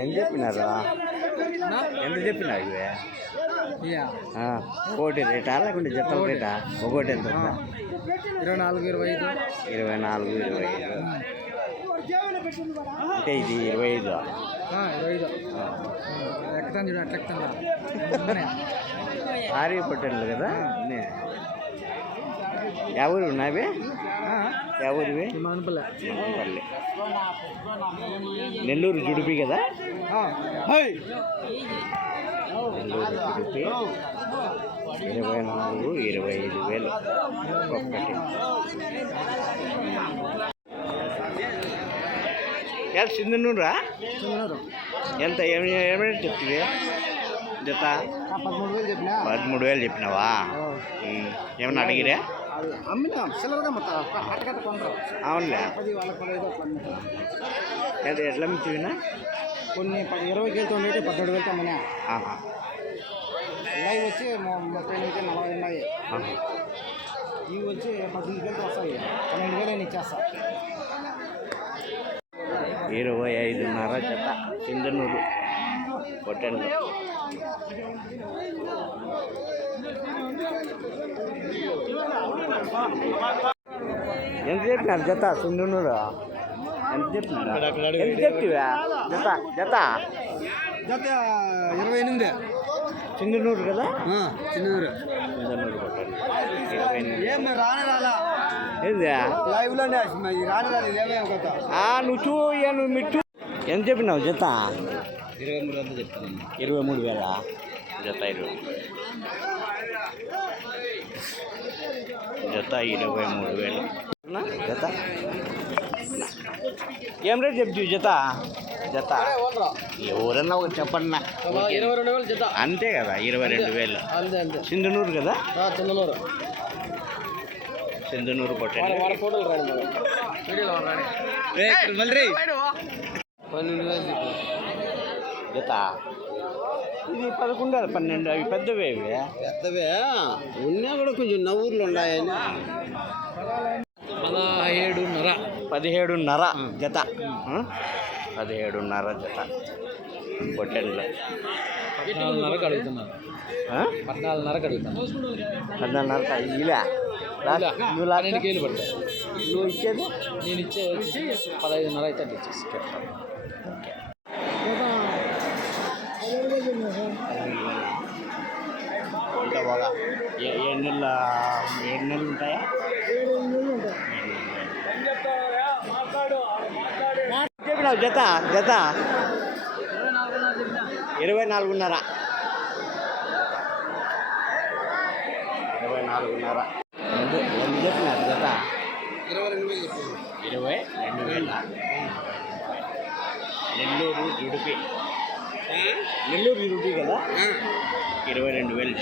ఎంత చెప్పినారు? ఎంత చెప్పినారు ఇవి? కోటి రేటా లేకుంటే జతల రేటా? ఒకటి ఎంత? 24, 25. 24, 25 అంటే ఇది 25. 25 ఎక్కుతాను చూడు, అట్లా ఎక్కుతాను. భారీ పట్టణాలు కదా. ఎవరు ఉన్నావి? ఎవరివి? మనపల్లి. నెల్లూరు జుడిపి కదా. నెల్లూరు జుడిపి 24, 25,000 ఒక్కటి. సింధనూరా? ఎంత ఏమైనా చెప్తుంది జత? 13,000 చెప్పినా. 13,000 చెప్పినావా? ఏమన్నా అడిగిరా? అమ్మినా సిల్లర్గా మొత్తం కొంటారు. అవునులే. 10 వాళ్ళకి 15 ఎట్లా మిచ్చినా? కొన్ని 20,000 ఉండేవి, 17,000 అమ్మనా. లైవ్ వచ్చి 30,000, 40 ఉన్నాయి. ఇవి వచ్చి 18,000 వస్తాయి. 12,000 నేను ఇచ్చేస్తా. 25,500 జత సింధనూరు పొట్టెన్లు. ఎంత చెప్పినారు జత సింధనూరు? ఎంత చెప్పినారు? ఎంత చెప్తివా జత? జత 28. సింధనూరు కదా. సింధనూరు పొట్టెన్లు 28. నువ్వు మిట్టు ఎంత చెప్పినావు జత? 23,000 చెప్తాను. 23,000 జత. 23,000 జత. ఏం రేట్ చెప్తావు జత? జత ఎవరన్నా ఒకటి చెప్పండి. 22,000 జత అంతే కదా. 22,000 అంతే. సింధనూరు కదా. సింధనూరు పొట్టెన్లు. 12,000 జత. ఇది 11, 12 అవి పెద్దవే. పెద్దవే ఉన్నా కూడా కొంచెం నవ్వుర్లు ఉన్నాయని. 17,500 జత. 17,500 జత పొట్టెన్లు. 14,500 అడుగుతున్నారు. 14,500 అడుగుతాను. 14,500 ఇలా నువ్వు 12,000 పడతాయి. నువ్వు ఇచ్చేది? నేను వచ్చి 15,500 అయితే ఇచ్చేసి చెప్తాను. అంత బాగా 7 నెలలు ఉంటాయా? చెప్పినావు జత? జత 24,500. 24,500 ఎంత చెప్పినారు జత? 22,000. నెల్లూరు జుడిపి కదా. 22,000.